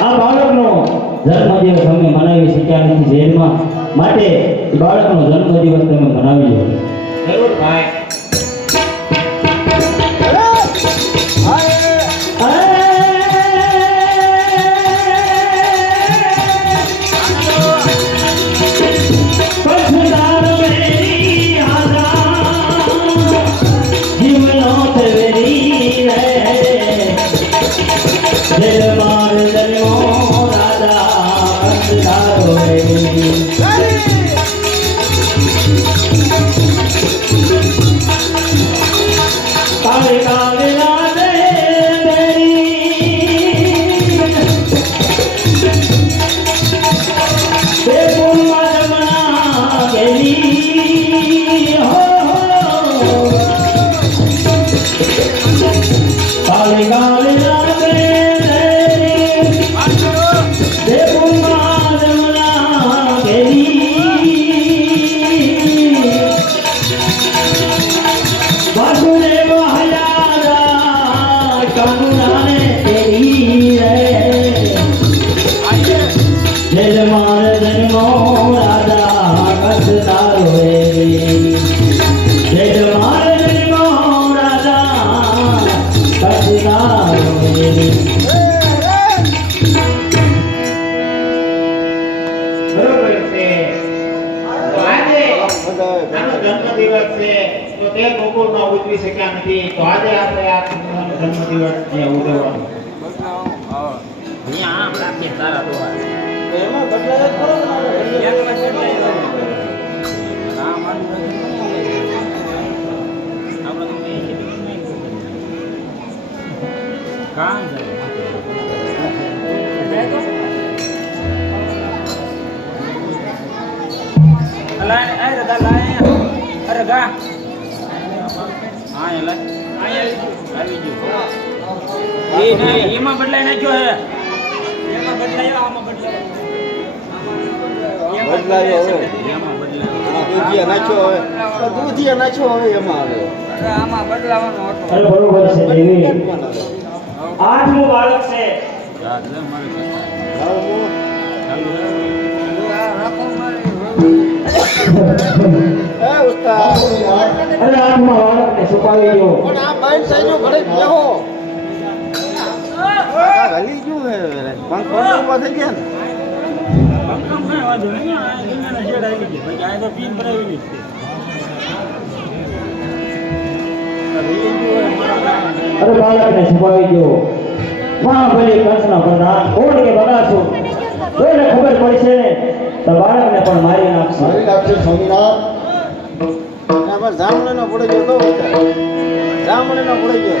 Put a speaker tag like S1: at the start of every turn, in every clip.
S1: આ બાળકનો જન્મદિવસ અમે મનાવી શક્યા નથી જેલમાં માટે બાળકનો જન્મદિવસ તમે મનાવી લો
S2: જરૂર ભાઈ.
S1: કાલે
S3: આમ રાખીએ
S4: એમાં બદલાય જ ખરો ને આપણે.
S3: એક વખત લઈ લો. આ દાદા લાય અરે ગા. હા એ લાય. આવી ગયો. એમાં બદલાઈ નાખ્યો હે બદલાયો આમાં બદલાયો. એમાં
S4: બદલાયો. હવે. દૂધિયા નાખ્યો હવે. દૂધિયા નાખ્યો હવે એમાં હવે.
S3: આમાં બદલાવાનો હતો.
S1: બરોબર છે દેવી
S4: કેમ પણ હવે?
S1: આઠમું બાળક છે. અરે આઠમા બાળકને છુપાવી દો.
S4: પણ આ બાઈન સાઈજો ઘરે બેહો. હલી ગયું હે પંખ પંખ ઊભા થઈ ગયા ને
S1: અરે બાળકને છુપાવી દો. મહાબલી કંસના પ્રધાન કોણ કે બગાસો કોઈને ખબર પડશે? ને તો બાળકને પણ મારી નાખશે.
S4: મારી નાખશે સ્વામીનાથ જામણે જામણેનો પડી ગયો તો ઉસ્તાદ જામણેનો પડી ગયો.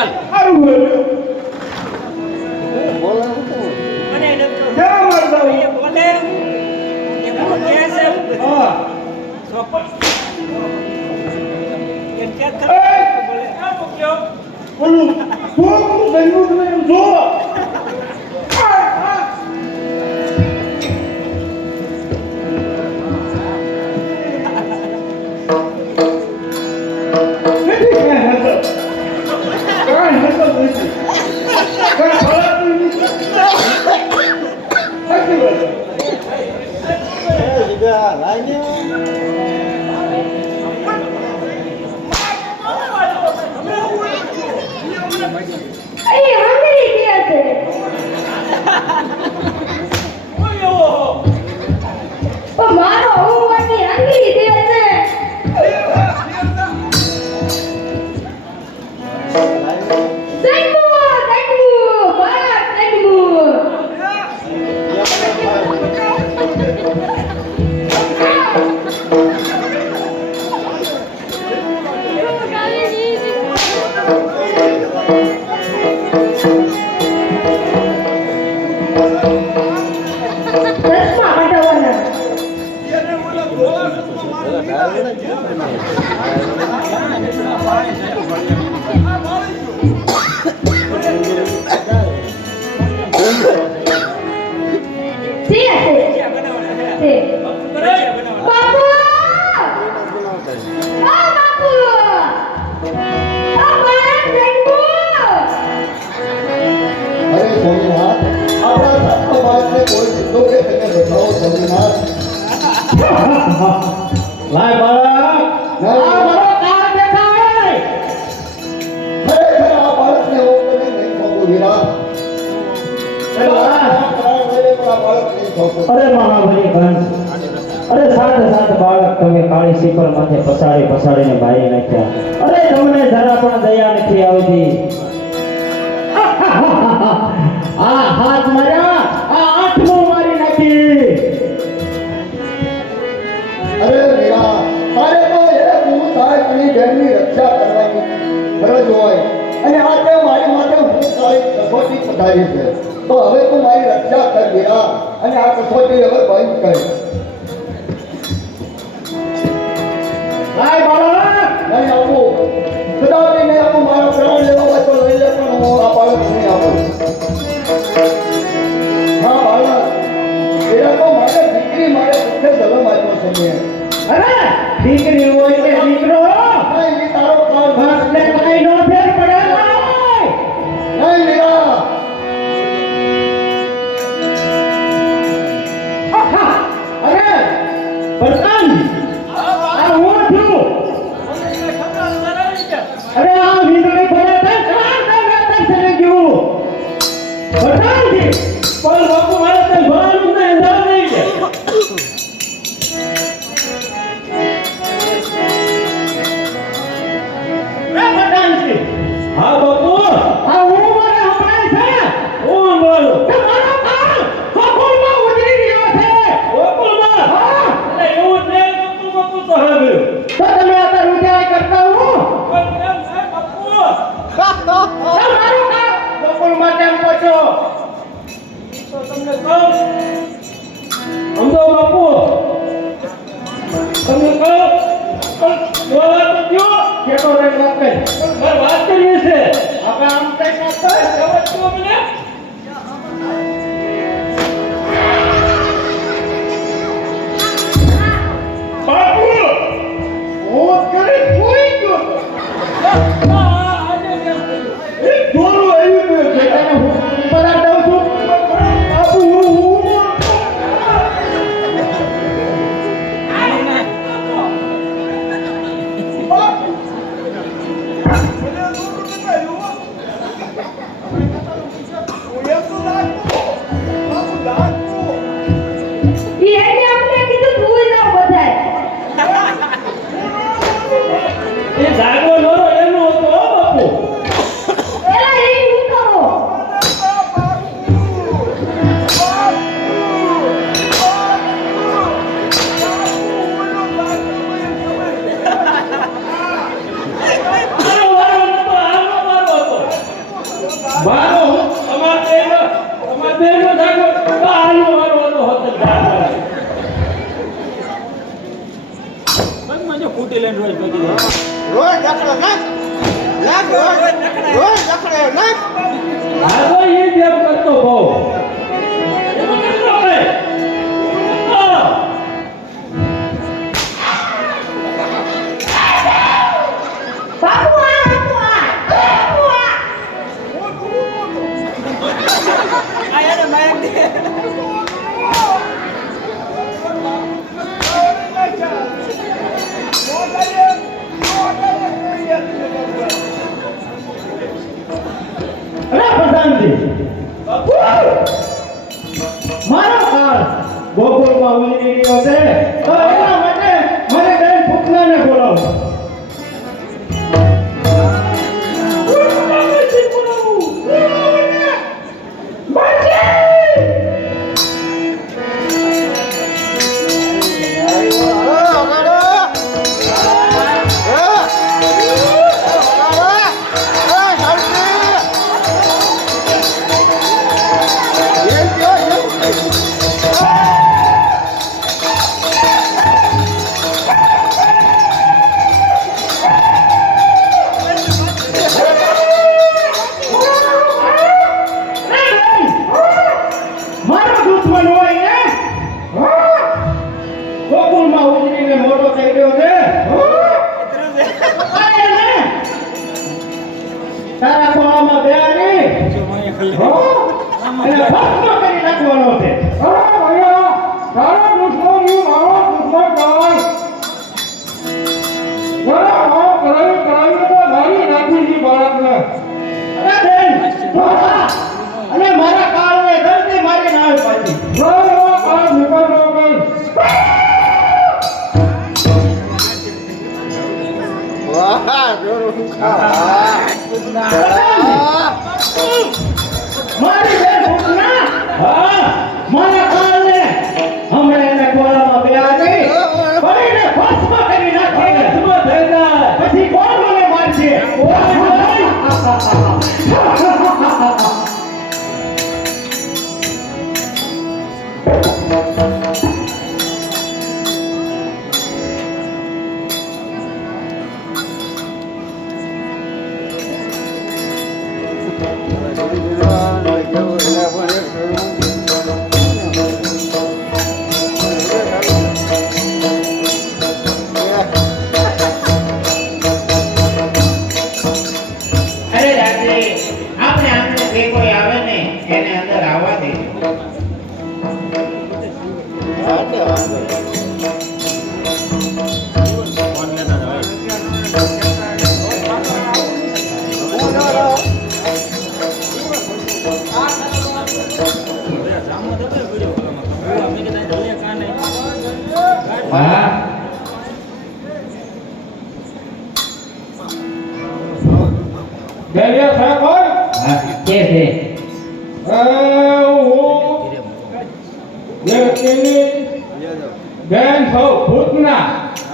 S3: પેલો થા પેલ.
S5: અહીં આંગળી ક્યાં
S1: અરે મહાભારી કંસ અરે સાત સાત બાળક તમે કાળી સીપર માથે પસાડી પસાડીને બારી નાખ્યા. અરે તમને જરા પણ દયા નથી આવતી. આ હાથ માર્યા, આ આઠમો મારી નાખી.
S4: અરે રીરા તારે તો એ હું તારી પેલી બહેનની રક્ષા કરવાની ફરજ હોય. અને આજે મારી માથે હું તારી સગોટી પધારી છે. તો હવે તું મારી રક્ષા કરી વિરા અને આ કસોટી હવે બંધ કરી. આપણે પણ
S1: વાત કરીએ છીએ. આપણે આમ કઈ
S4: રોડ રખડો નાખ નાખ. રોડ રોડ રખડો નાખ
S1: હાલો એ દેવ કરતો બહુ.
S6: ગેલિયા સાહેબ
S1: હા કે છે
S6: હું વ્યક્તિની બેન સૌ ભૂતના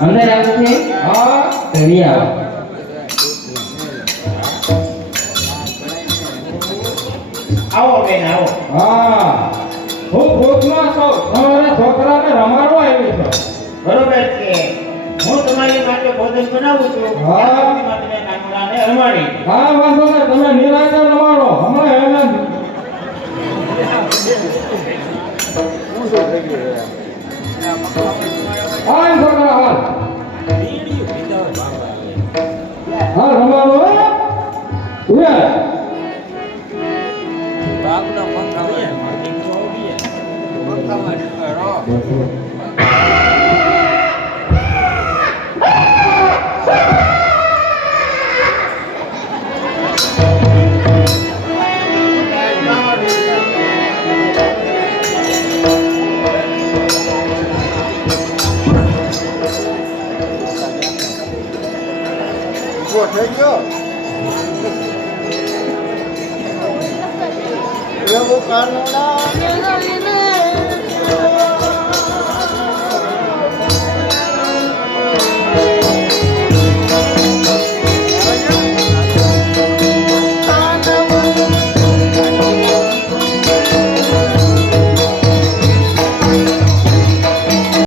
S1: અંદર આવું છે
S6: હા
S1: કરી આવો
S2: આવો બેન આવો.
S6: હા. હું ભૂતમાં છો તમારા છોકરાને રમાડવા આવી છું.
S2: બરોબર છે. હું તમારી માટે ભોજન બનાવું છું.
S6: હા.
S2: એના માટે મેં કાનુડાને રમાડી.
S6: હા વાંધો નહીં તમે નિરાંતે રમાડો. હમણાં એને હાલ છોકરા હાલ. હાલ રમાડો હો. ઊભા.
S4: ઊભો થઈ ગયો એવું કાનુડા Thank.